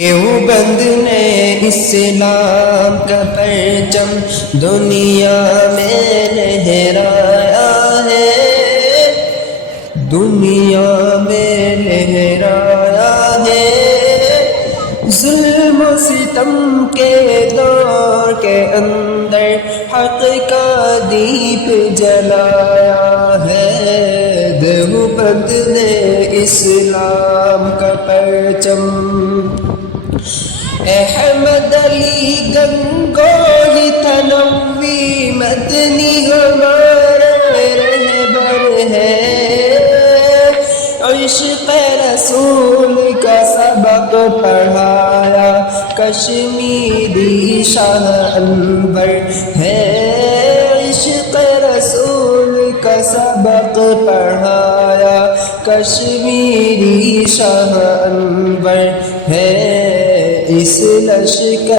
دیوبند نے اسلام کا پرچم دنیا میں لہرایا ہے، دنیا میں لہرایا ہے۔ ظلم و ستم کے دور کے اندر حق کا دیپ جلایا ہے۔ دیوبند نے اسلام کا پرچم احمد علی گنگوہی تھنوی مدنی ہمارا رہبر ہے۔ عشق رسول کا سبق پڑھایا کشمیری شاہ انور ہے۔ عشق رسول کا سبق پڑھایا کشمیری شاہ انور ہے۔ اس لشکر